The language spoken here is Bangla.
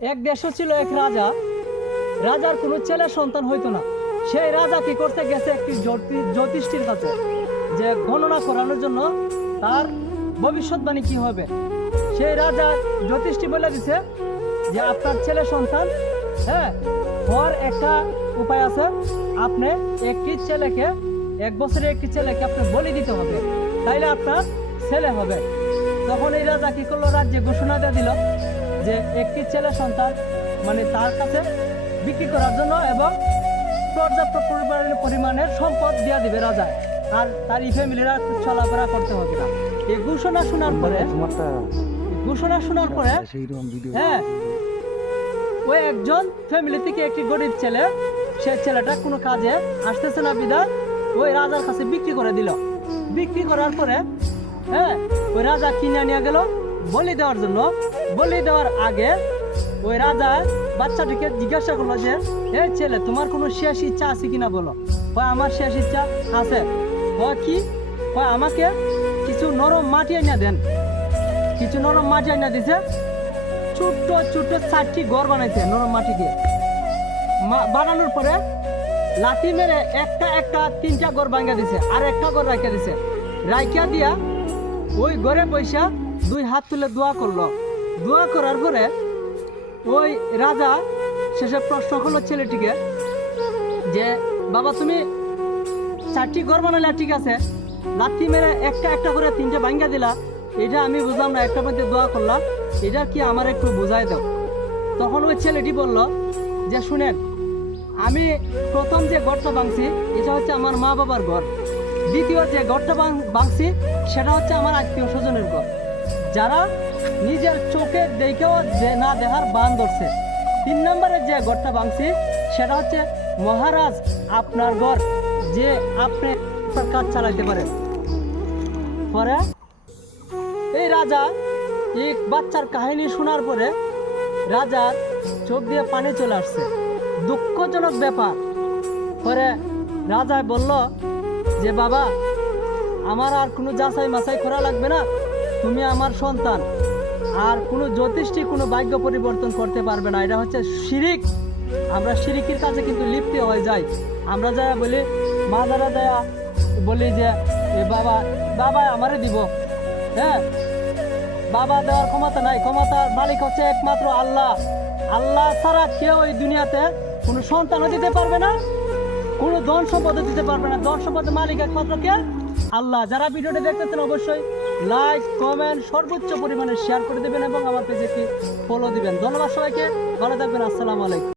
এক দেশে ছিল এক রাজা। রাজার কোনো ছেলে সন্তান হইতো না। সেই রাজা কি করতে গেছে একটি জ্যোতিষীর কাছে, যে গণনা করানোর জন্য তার ভবিষ্যৎবাণী কি হবে। সেই রাজা জ্যোতিষী বলে দিছে যে আপনার ছেলে সন্তান, হ্যাঁ, হওয়ার একটা উপায় আছে। আপনি একটি ছেলেকে, 1 বছরের একটি ছেলেকে আপনি বলি দিতে হবে, তাইলে আপনার ছেলে হবে। তখন এই রাজা কি করলো, রাজ্যে ঘোষণা দিয়ে দিল যে একটি ছেলে সন্তান মানে তার কাছে বিক্রি করার জন্য, এবং পর্যাপ্ত পরিমাণের সম্পদ দিয়ে দিবে রাজা, আর তার এই ফ্যামিলিরা চলাফেরা করতে হবে না। এই ঘোষণা শোনার পরে হ্যাঁ, ওই একজন ফ্যামিলি থেকে একটি গরিব ছেলে, সেই ছেলেটা কোনো কাজে আসতেছে না বিধায় ওই রাজার কাছে বিক্রি করে দিল। বিক্রি করার পরে হ্যাঁ, ওই রাজা কিনে নিয়ে গেল বলি দেওয়ার জন্য। বলি দেওয়ার আগে ওই রাজা বাচ্চাটিকে জিজ্ঞাসা করলো যে, এই ছেলে, তোমার কোনো শেষ ইচ্ছা আছে কিনা বলো। আমার শেষ ইচ্ছা আছে। কি? আমাকে কিছু নরম মাটি এনে দেন। কিছু নরম মাটি এনে দিছে, ছোট্ট ছোট্ট 4টি ঘর বানাইছে নরম মাটি দিয়ে। বানানোর পরে লাঠি মেরে একটা 3টা ঘর ভাঙা দিছে, আর একটা ঘর রাখিয়া দিছে। রাখিয়া দিয়া ওই ঘরে বৈশা 2 হাত তুলে দোয়া করলো। দোয়া করার পরে ওই রাজা শেষে প্রশ্ন করলো ছেলেটিকে যে, বাবা, তুমি 4টি ঘর বানালে ঠিক আছে, লাঠি মেরে একটা করে 3টে ভাঙ্গা দিলা, এটা আমি বুঝলাম না। একটা মধ্যে দোয়া করলাম, এটা কি আমার একটু বুঝাই দাও। তখন ওই ছেলেটি বলল যে, শুনেন, আমি প্রথম যে ঘরটা ভাঙছি এটা হচ্ছে আমার মা বাবার ঘর। দ্বিতীয় যে ঘরটা ভাঙছি সেটা হচ্ছে আমার আত্মীয় স্বজনের ঘর, যারা নিজের চোখে দেখেও যে না দেখার বান ধরছে। 3 নম্বরের যে ঘরটা ভাঙছি সেটা হচ্ছে মহারাজ আপনার ঘর, যে আপনি কাজ চালাইতে পারেন। পরে এই রাজা এই বাচ্চার কাহিনী শোনার পরে রাজার চোখ দিয়ে পানি চলে আসছে। দুঃখজনক ব্যাপার। পরে রাজা বলল যে, বাবা, আমার আর কোনো যাচাই মাচাই করা লাগবে না, তুমি আমার সন্তান, আর কোনো জ্যোতিষী কোনো ভাগ্য পরিবর্তন করতে পারবে না। এটা হচ্ছে শিরিক। আমরা শিরিকের কাছে কিন্তু লিপ্ত হয়ে যাই। আমরা যা বলি, মা দ্বারা যা বলি যে, বাবা আমারে দিব, হ্যাঁ, বাবা দেওয়ার ক্ষমতা নাই। ক্ষমতার মালিক হচ্ছে একমাত্র আল্লাহ। আল্লাহ ছাড়া কেউ এই দুনিয়াতে কোনো সন্তানও দিতে পারবে না, কোনো ধন সম্পদ দিতে পারবে না। ধন সম্পদের মালিক একমাত্র কে? আল্লাহ। যারা ভিডিওটা দেখতেছেন অবশ্যই লাইক, কমেন্ট, সর্বোচ্চ পরিমাণে শেয়ার করে দেবেন এবং আমার পেজে ফলো দিবেন। ধন্যবাদ সবাইকে, ভালো থাকবেন। আসসালামু আলাইকুম।